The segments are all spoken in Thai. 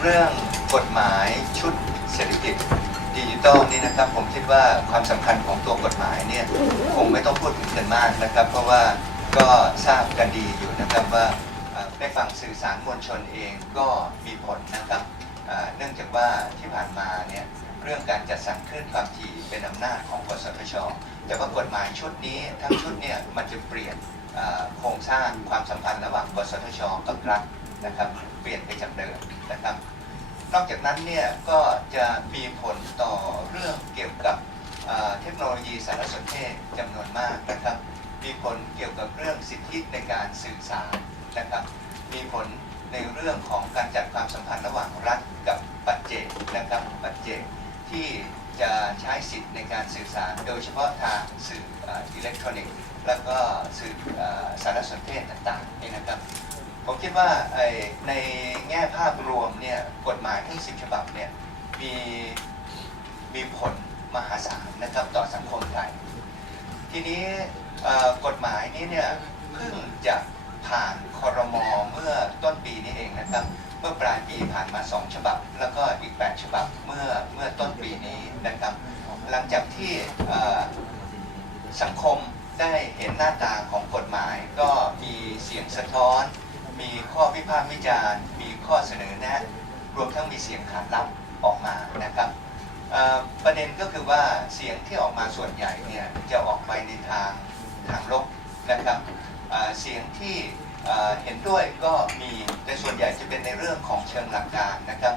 เรื่องกฎหมายชุดเศรษฐกิจดิจิทัลนี่นะครับผมคิดว่าความสำคัญของตัวกฎหมายเนี่ยคงไม่ต้องพูดถึงกันมากนะครับ เพราะว่าก็ทราบกันดีอยู่นะครับว่าได้ฟังสื่อสารมวลชนเองก็มีผลนะครับเนื่องจากว่าที่ผ่านมาเนี่ยเรื่องการจัดสรรคลื่นความถี่เป็นอำนาจของกสทช แต่ว่ากฎหมายชุดนี้ทั้งชุดเนี่ยมันจะเปลี่ยนโครงสร้างความสัมพันธ์ระหว่างกสทช กับรัฐ นะครับเปลี่ยนไปจากเดิมนะครับ นอกจากนั้นเนี่ยก็จะมีผลต่อเรื่องเกี่ยวกับเทคโนโลยีสารสนเทศจำนวนมากนะครับ มีผลเกี่ยวกับเรื่องสิทธิในการสื่อสารนะครับ มีผลในเรื่องของการจัดความสัมพันธ์ระหว่างรัฐกับปัจเจกนะครับปัจเจกที่จะใช้สิทธิในการสื่อสาร โดยเฉพาะทางสื่ออิเล็กทรอนิกส์ แล้วก็สื่อเอ่อสารสนเทศต่างๆนี่นะครับ ผมคิดว่าในแง่ภาพรวมเนี่ยกฎหมายทั้งสิบฉบับเนี่ยมีมีผลมหาศาลนะครับต่อสังคมไทย ทีนี้กฎหมายนี้เนี่ยเพิ่งจะผ่านคอรมอเมื่อต้นปีนี้เองนะครับ เมื่อปลายปีผ่านมา 2 ฉบับ แล้วก็อีก 8 ฉบับเมื่อเมื่อต้นปีนี้นะครับ หลังจากที่สังคมได้เห็นหน้าตาของกฎหมายก็มีเสียงสะท้อน ข้อวิพากษ์วิจารณ์ มีข้อเสนอแนะ รวมทั้งมีเสียงขานรับออกมานะครับประเด็นก็คือว่าเสียงที่ออกมาส่วนใหญ่เนี่ยจะออกไปในทางทางลบนะครับเสียงที่เอ่อเห็นด้วยก็มีแต่ส่วนใหญ่จะเป็นในเรื่องของเชิงหลักการนะครับ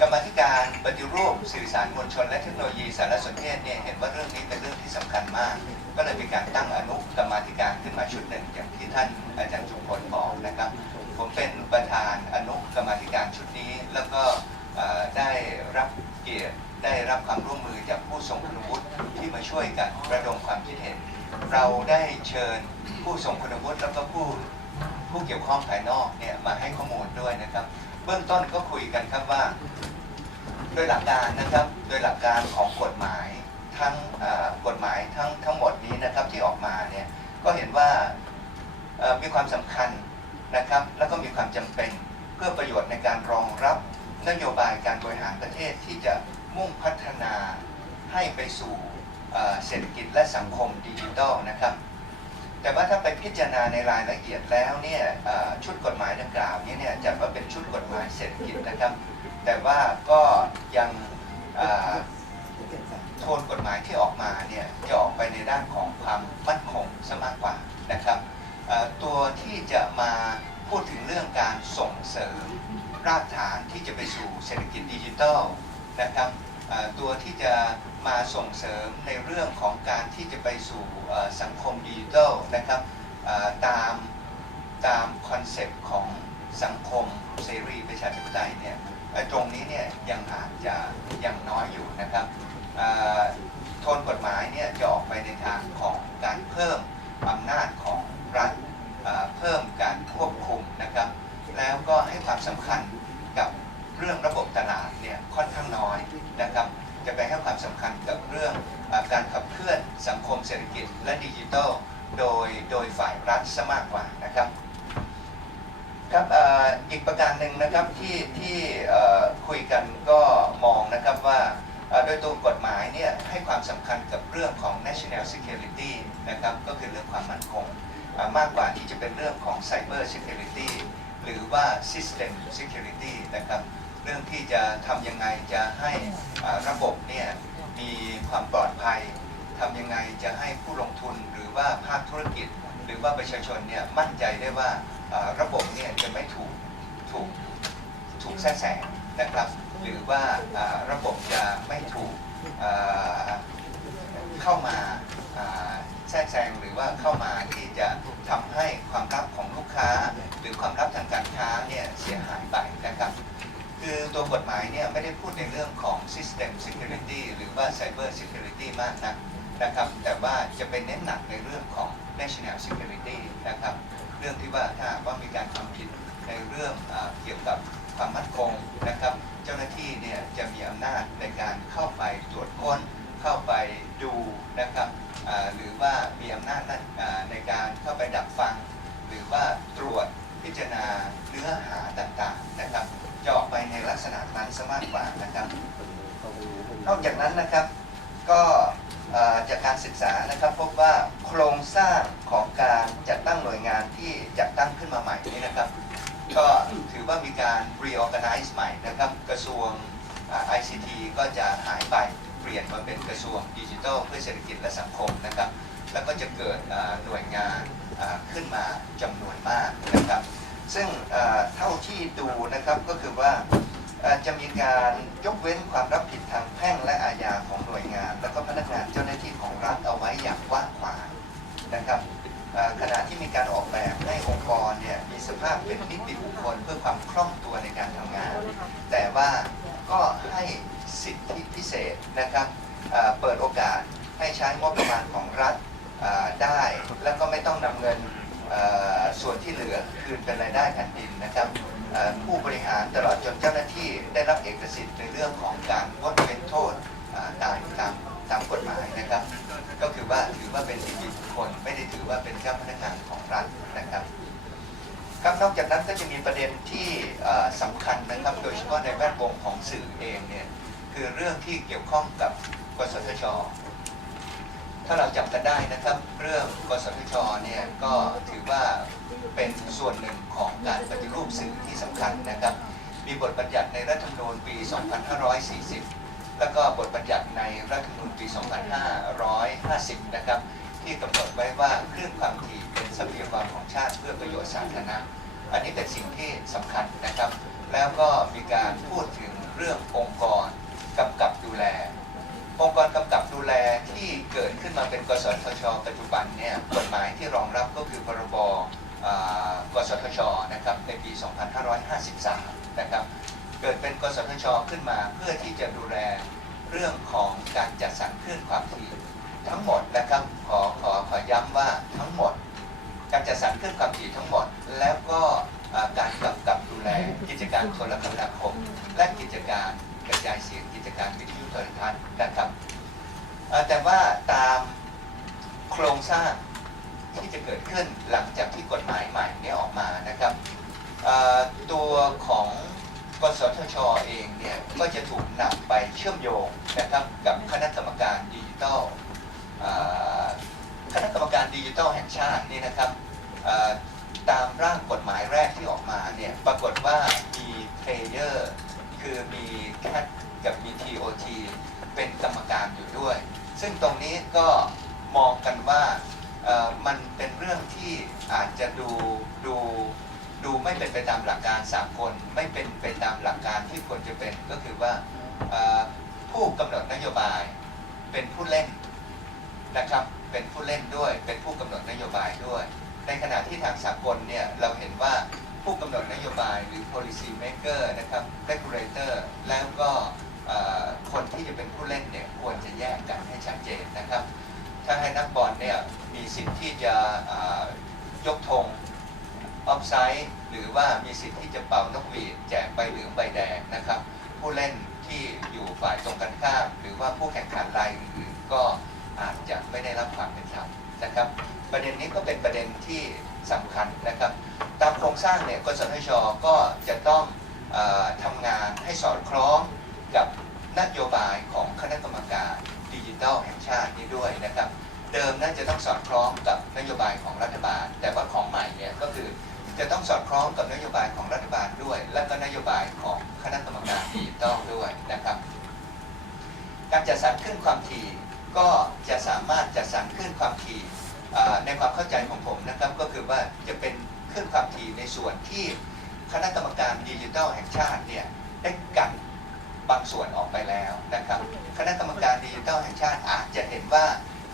กรรมธิการปฏิรูปสื่อสารมวลชน และเทคโนโลยีสารสนเทศเนี่ยเห็นว่าเรื่องนี้เป็นเรื่องที่สำคัญมาก ก็เลยมีการตั้งอนุกรรมธิการขึ้นมาชุดหนึ่งอย่างที่ท่านอาจารย์จุมพลบอกนะครับ ผมเป็นประธานอนุกรรมธิการชุดนี้ แล้วก็ได้รับเกียรติได้รับความร่วมมือจากผู้ทรงคุณวุฒิที่มาช่วยกันระดมความคิดเห็น เราได้เชิญผู้ทรงคุณวุฒิแล้วก็ผู้ผู้เกี่ยวข้องภายนอกเนี่ยมาให้ข้อมูลด้วยนะครับ บื้องต้นก็คุยกันครับว่า โดยหลักการนะครับ โดยหลักการของกฎหมายทั้งกฎหมายทั้งทั้งหมดนี้นะครับที่ออกมาเนี่ยก็เห็นว่ามีความสำคัญนะครับ แล้วก็มีความจำเป็นเพื่อประโยชน์ในการรองรับนโยบายการบริหารประเทศที่จะมุ่งพัฒนาให้ไปสู่เศรษฐกิจและสังคมดิจิทัลนะครับ แต่ว่าถ้าไปพิจารณาในรายละเอียดแล้วเนี่ยชุดกฎหมายดังกล่าวนี้เนี่ยจัดว่าเป็นชุดกฎหมายเศรษฐกิจนะครับ แต่ว่าก็ยังโทนกฎหมายที่ออกมาเนี่ยจะออกไปในด้านของความมั่นคงซะมากกว่านะครับตัวที่จะมาพูดถึงเรื่องการส่งเสริมรากฐานที่จะไปสู่เศรษฐกิจดิจิทัลนะครับ ตัวที่จะมาส่งเสริมในเรื่องของการที่จะไปสู่สังคมดิจิทัลนะครับตามตามคอนเซปต์ของสังคมเสรีประชาธิปไตยเนี่ยตรงนี้เนี่ยยังอาจจะยังน้อยอยู่นะครับเอ่อโทนกฎหมายเนี่ยจะออกไปในทางของการเพิ่มอำนาจของรัฐเพิ่มการควบคุมนะครับ แล้วก็ให้ความสำคัญกับ เรื่องระบบตลาดเนี่ยค่อนข้างน้อยนะครับ จะไปให้ความสำคัญกับเรื่องอการขับเคลื่อนสังคมเศรษฐกิจและดิจิทัลโดยโดยฝ่ายรัฐซะมากกว่านะครับครับอ,อีกประการหนึ่งนะครับที่ที่คุยกันก็มองนะครับว่าโดยตัวกฎหมายเนี่ยให้ความสำคัญกับเรื่องของ national security นะครับก็คือเรื่องความมั่นคงมากกว่าที่จะเป็นเรื่องของ cyber security หรือว่า system security นะครับ เรื่องที่จะทำยังไงจะให้ระบบเนี่ยมีความปลอดภัยทำยังไงจะให้ผู้ลงทุนหรือว่าภาคธุรกิจ หรือว่าประชาชนเนี่ยมั่นใจได้ว่าระบบเนี่ยจะไม่ถูกถูกถูกแทรกแซงนะครับ หรือว่าระบบจะไม่ถูกเข้ามาแทรกแซงหรือว่าเข้ามาที่จะทำให้ความลับของลูกค้า หรือความลับทางการค้าเนี่ยเสียหายไปนะครับ คือตัวกฎหมายเนี่ยไม่ได้พูดในเรื่องของ System Security หรือว่า Cyber Security มากนักนะครับ แต่ว่าจะเป็นเน้นหนักในเรื่องของ National Security นะครับ เรื่องที่ว่าถ้าว่ามีการทำผิดในเรื่องอเกี่ยวกับความมั่นคงนะครับ เจ้าหน้าที่เนี่ยจะมีอำนาจในการเข้าไปตรวจค้น เข้าไปดูนะครับหรือว่ามีอำนาจนั้นในการเข้าไปดักฟัง หรือว่าตรวจพิจารณาเนื้อหาต่างๆนะครับ จะออกซะมากกว่านะครับ นอกจากนั้นนะครับก็จากการศึกษานะครับพบว่าโครงสร้างของการจัดตั้งหน่วยงานที่จัดตั้งขึ้นมาใหม่นี้นะครับ ก็ถือว่ามีการ reorganize ใหม่นะครับ กระทรวงอ่า ICT ก็จะหายไปเปลี่ยนมาเป็นกระทรวงดิจิทัลเพื่อเศรษฐกิจและสังคมนะครับ แล้วก็จะเกิดหน่วยงานขึ้นมาจำนวนมากนะครับ ซึ่งเท่าที่ดูนะครับก็คือว่าจะมีการยกเว้นความรับผิดทางแพ่งและอาญาของหน่วยงาน และก็พนักงานเจ้าหน้าที่ของรัฐเอาไว้อย่างกว้างขวางนะครับขณะที่มีการออกแบบให้องค์กรเนี่ยมีสภาพเป็นนิติบุคคลเพื่อความคล่องตัวในการทำงาน แต่ว่าก็ให้สิทธิพิเศษนะครับเปิดโอกาสให้ใช้งบประมาณของรัฐได้ แล้วก็ไม่ต้องนำเงิน ส่วนที่เหลือคืนเป็นรายได้แผ่นดินนะครับผู้บริหารตลอดจนเจ้าหน้าที่ได้รับเอกสิทธิ์ในเรื่องของการงดเว้นโทษตามตามตามกฎหมายนะครับ ก็คือว่าถือว่าเป็นนิติบุคคลไม่ได้ถือว่าเป็นเจ้าพนักงานของรัฐนะครับครับนอกจากนั้นก็จะมีประเด็นที่เอ่อสำคัญนะครับ โดยเฉพาะในแวดวงของสื่อเองเนี่ยคือเรื่องที่เกี่ยวข้องกับกสทช ถ้าเราจำกันได้นะครับ เรื่องกสทชเนี่ยก็ถือว่าเป็นส่วนหนึ่งของการปฏิรูปสื่อที่สำคัญนะครับ มีบทบัญญัติในรัฐธรรมนูญปี 2540 แล้วก็บทบัญญัติในรัฐธรรมนูญปี 2550 นะครับ ที่กำหนดไว้ว่าคลื่นความถี่เป็นทรัพยากรของชาติเพื่อประโยชน์สาธารณะ อันนี้เป็นสิ่งที่สำคัญนะครับ แล้วก็มีการพูดถึงเรื่ององค์กรกำกับดูแล องค์กรกำกับดูแลที่เกิดขึ้นมาเป็นกสทช ปัจจุบันเนี่ยกฎหมายที่รองรับก็คือพรบกสทชนะครับในปี 2553 นะครับเกิดเป็นกสทช ขึ้นมาเพื่อที่จะดูแลเรื่องของการจัดสรรคลื่นความถี่ทั้งหมดนะครับขอขอขอย้ำว่าทั้งหมด การจัดสรรคลื่นความถี่ทั้งหมด แล้วก็การกำกับดูแลกิจการโทรคมนาคมและกิจการ กระจายเสียงกิจการวิทยุโทรทัศน์นะครับแต่ว่าตามโครงสร้างที่จะเกิดขึ้นหลังจากที่กฎหมายใหม่เนี้ออกมานะครับตัวของกสทชเองเนี่ยก็จะถูกนำไปเชื่อมโยงนะครับกับคณะกรรมการดิจิทัลคณะกรรมการดิจิทัลแห่งชาตินี่นะครับตามร่างกฎหมายแรกที่ออกมาเนี่ยปรากฏว่ามีเพลเยอร์ คือมีแคทกับมี TOT เป็นกรรมการอยู่ด้วย ซึ่งตรงนี้ก็มองกันว่ามันเป็นเรื่องที่อาจจะดูดูดูไม่เป็นไปตามหลักการสากลไม่เป็นไปตามหลักการที่ควรจะเป็นก็คือว่าผู้กำหนดนโยบายเป็นผู้เล่นนะครับเป็นผู้เล่นด้วยเป็นผู้กำหนดนโยบายด้วย ในขณะที่ทางสากลเนี่ยเราเห็นว่า ผู้กำหนดนโยบายหรือ policy maker นะครับ regulator แล้วก็คนที่จะเป็นผู้เล่นเนี่ยควรจะแยกกันให้ชัดเจนนะครับ ถ้าให้นักบอลเนี่ยมีสิทธิ์ที่จะยกธงออฟไซด์หรือว่ามีสิทธิ์ที่จะเป่านกหวีดแจกใบเหลืองใบแดงนะครับ ผู้เล่นที่อยู่ฝ่ายตรงกันข้ามหรือว่าผู้แข่งขันรายอื่นๆก็อาจจะไม่ได้รับความเป็นธรรมนะครับ ประเด็นนี้ก็เป็นประเด็นที่ สำคัญนะครับ ตามโครงสร้างเนี่ยกสทชก็จะต้องออทำงานให้สอดคล้องกับนโยบายของคณะกรรมการดิจิทัลแห่งชาตินี้ด้วยนะครับ เดิมน่าจะต้องสอดคล้องกับนโยบายของรัฐบาล แต่ว่าของใหม่เนี่ยก็คือจะต้องสอดคล้องกับนโยบายของรัฐบาลด้วย และก็นโยบายของคณะกรรมการดิจิทัลด้วยนะครับ การจัดสรรขึ้นความถี่ก็จะสามารถจัดสรรขึ้นความถี่ ในความเข้าใจของผมนะครับก็คือว่าจะเป็นขึ้นความถี่ในส่วนที่คณะกรรมการดิจิทัลแห่งชาติเนี่ยได้กันบางส่วนออกไปแล้วนะครับ คณะกรรมการดิจิทัลแห่งชาติอาจจะเห็นว่า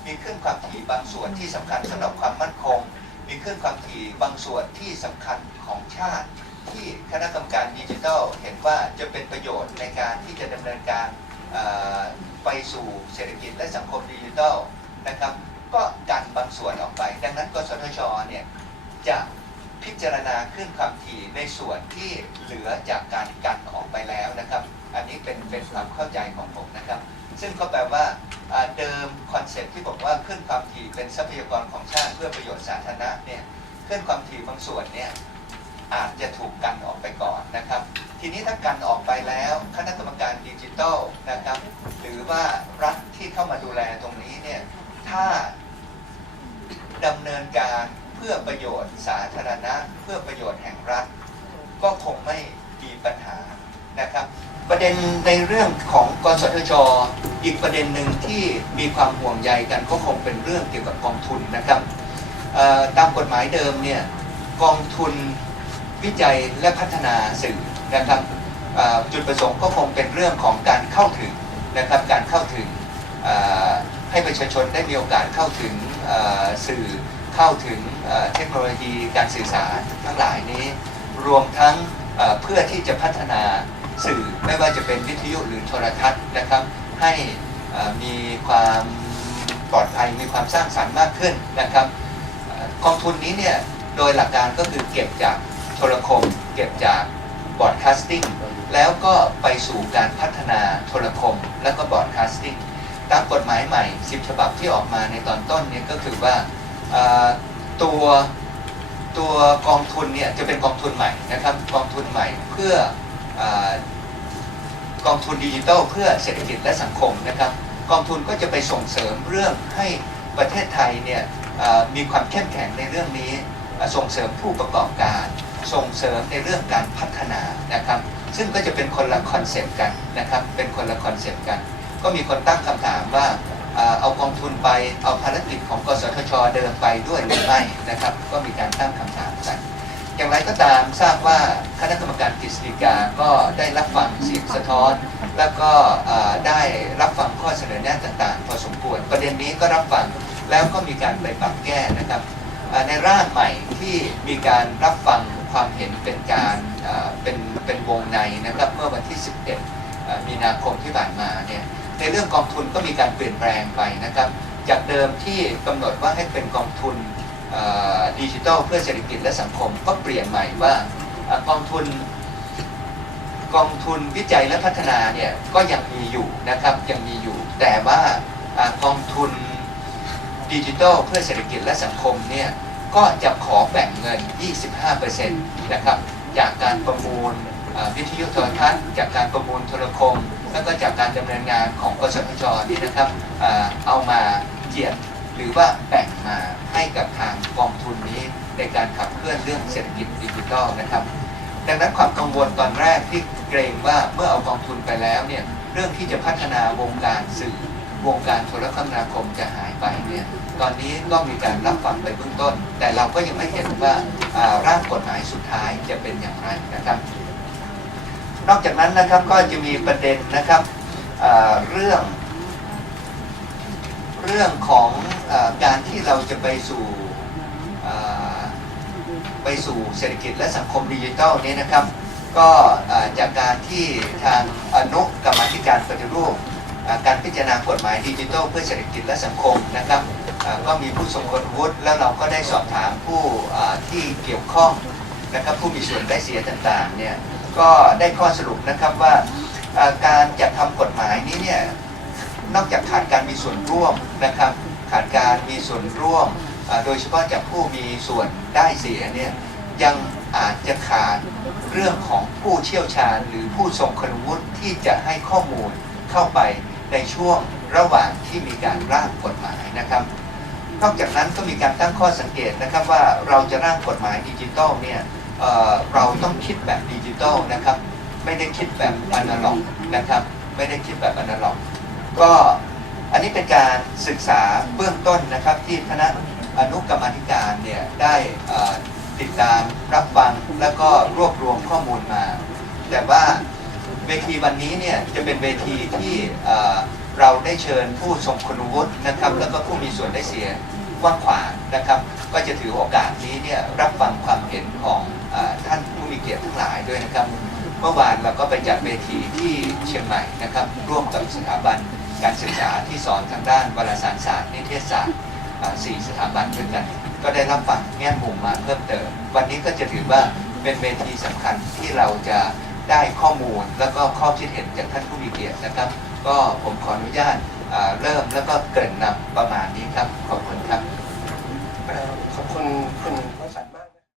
มีขึ้นความถี่บางส่วนที่สำคัญสำหรับความมั่นคง มีขึ้นความถี่บางส่วนที่สำคัญของชาติ ที่คณะกรรมการดิจิทัลเห็นว่าจะเป็นประโยชน์ในการที่จะดำเนินการไปสู่เศรษฐกิจและสังคมดิจิทัลนะครับ ก็กันบางส่วนออกไป ดังนั้นกสทชเนี่ยจะพิจารณาขึ้นความถี่ในส่วนที่เหลือจากการกันออกไปแล้วนะครับ อันนี้เป็นเป็นความเข้าใจของผมนะครับ ซึ่งก็แปลว่าเดิมคอนเซ็ปต์ที่บอกว่าขึ้นความถี่เป็นทรัพยากรของชาติเพื่อประโยชน์สาธารณะเนี่ยขึ้นความถี่บางส่วนเนี่ยอาจจะถูกกันออกไปก่อนนะครับททีนี้ถ้ากันออกไปแล้วคณะกรรมการดิจิทัลนะครับ หรือว่ารัฐที่เข้ามาดูแลตรงนี้เนี่ยถ้า ดำเนินการเพื่อประโยชน์สาธารณะ เพื่อประโยชน์แห่งรัฐ ก็คงไม่มีปัญหานะครับ ประเด็นในเรื่องของกสทชอีกประเด็นหนึ่งที่มีความห่วงใยกันก็คงเป็นเรื่องเกี่ยวกับกองทุนนะครับตามกฎหมายเดิมเนี่ยกองทุนวิจัยและพัฒนาสื่อนะครับจุดประสงค์ก็คงเป็นเรื่องของการเข้าถึงนะครับการเข้าถึงให้ประชาชนได้มีโอกาสเข้าถึง สื่อเข้าถึงเทคโนโลยีการสื่อสารทั้งหลายนี้ รวมทั้งเพื่อที่จะพัฒนาสื่อไม่ว่าจะเป็นวิทยุหรือโทรทัศน์นะครับ ให้มีความปลอดภัยมีความสร้างสรรค์มากขึ้นนะครับอกองทุนนี้เนี่ยโดยหลักการก็คือเก็บจากโทรคม เก็บจากบอร์ดคาสติ้งแล้วก็ไปสู่การพัฒนาโทรคม แล้วก็บอร์ดคาสติ้ง ตามกฎหมายใหม่ 10 ฉบับที่ออกมาในตอนต้นเนี่ยก็คือว่าตัวตัวกองทุนเนี่ยจะเป็นกองทุนใหม่นะครับกองทุนใหม่เพื่ออกองทุนดิจิทัลเพื่อเศรษฐกิจและสังคมนะครับ กองทุนก็จะไปส่งเสริมเรื่องให้ประเทศไทยเนี่ยมีความเข้มแข็งในเรื่องนี้ส่งเสริมผู้ประกอบการ ส่งเสริมในเรื่องการพัฒนานะครับ ซึ่งก็จะเป็นคนละคอนเซปต์กันนะครับเป็นคนละคอนเซปต์กัน ก็มีคนตั้งคำถามว่าเอากองทุนไปเอาภารกิจของกสทชเดิมไปด้วยหรือไม่นะครับ ก็มีการตั้งคำถามกันอย่างไรก็ตามทราบว่าคณะกรรมการกฤษฎีกาก็ได้รับฟังเสียงสะท้อน แล้วก็ได้รับฟังข้อเสนอแนะต่างๆ พอสมควรประเด็นนี้ก็รับฟังแล้วก็มีการไปปรับแก้นะครับในร่างใหม่ที่มีการรับฟังความเห็นเป็นการเป็นเป็นวงในนะครับเมื่อวันที่ 11 มีนาคมที่ผ่านมาเนี่ย ในเรื่องกองทุนก็มีการเปลี่ยนแปลงไปนะครับ จากเดิมที่กำหนดว่าให้เป็นกองทุนดิจิทัลเพื่อเศรษฐกิจและสังคมก็เปลี่ยนใหม่ว่ากองทุนกองทุนวิจัยและพัฒนาเนี่ยก็ยังมีอยู่นะครับยังมีอยู่ แต่ว่ากองทุนดิจิทัลเพื่อเศรษฐกิจและสังคมเนี่ยก็จะขอแบ่งเงิน 25%นะครับจากการประมูลวิทยุโทรทัศน์จากการประมูลโทรคม แล้วก็จากการดำเนินงานของกสทชนี่นะครับเอามาเจียดหรือว่าแบ่งมาให้กับทางกองทุนนี้ในการขับเคลื่อนเรื่องเศรษฐกิจดิจิทัลนะครับ ดังนั้นความกังวลตอนแรกที่เกรงว่าเมื่อเอากองทุนไปแล้วเนี่ยเรื่องที่จะพัฒนาวงการสื่อวงการโทรคมนาคมจะหายไปเนี่ยตอนนี้ก็มีการรับฟังไปเบื้องต้น แต่เราก็ยังไม่เห็นว่าร่างกฎหมายสุดท้ายจะเป็นอย่างไรนะครับ นอกจากนั้นนะครับก็จะมีประเด็นนะครับเรื่อง เรื่องของอการที่เราจะไปสู่ไปสู่เศรษฐกิจและสังคมดิจิทัลนี้นะครับ ก็จากการที่ทางอนุกรรมธิการปฏิรูปการพิจารณากฎหมายดิจิทัลเพื่อเศรษฐกิจและสังคมนะครับก็มีผู้ทรงคุณวุฒิแล้วเราก็ได้สอบถามผู้ที่เกี่ยวข้องนะครับผู้มีส่วนได้เสียต่างๆเนี่ย ก็ได้ข้อสรุปนะครับว่าการจัดทำกฎหมายนี้เนี่ยนอกจากขาดการมีส่วนร่วมนะครับ ขาดการมีส่วนร่วม โดยเฉพาะจากผู้มีส่วนได้เสียเนี่ยยังอาจจะขาดเรื่องของผู้เชี่ยวชาญ หรือผู้ทรงคุณวุฒิที่จะให้ข้อมูลเข้าไปในช่วงระหว่างที่มีการร่างกฎหมายนะครับ นอกจากนั้นก็มีการตั้งข้อสังเกตนะครับว่าเราจะร่างกฎหมายดิจิทัลเนี่ย เเราต้องคิดแบบดิจิทัลนะครับ ไม่ได้คิดแบบอนาล็อกนะครับ ไม่ได้คิดแบบอนาล็อก ก็อันนี้เป็นการศึกษาเบื้องต้นนะครับที่คณะอนุกรรมธิการเนี่ยได้ติดตามรับฟังแล้วก็รวบรวมข้อมูลมา แต่ว่าเวทีวันนี้เนี่ยจะเป็นเวทีที่เราได้เชิญผู้ทรงคุณวุฒินะครับ แล้วก็ผู้มีส่วนได้เสียกว้างขวางนะครับ ก็จะถือโอกาสนี้เนี่ยรับฟังความเห็นของ ท่านผู้มีเกียรติทั้งหลายด้วยนะครับ เมื่อวานเราก็ไปจัดเวทีที่เชียงใหม่นะครับ ร่วมกับสถาบันการศึกษาที่สอนทางด้านวารสารศาสตร์นิเทศศาสตร์สี่สถาบันด้วยกัน ก็ได้รับฟังแง่มุมมาเพิ่มเติม วันนี้ก็จะถือว่าเป็นเวทีสำคัญที่เราจะได้ข้อมูลแล้วก็ข้อคิดเห็นจากท่านผู้มีเกียรตินะครับ ก็ผมขออนุญาตเริ่มแล้วก็เกริ่นนำประมาณนี้ครับ ขอบคุณครับขอบคุณคุณ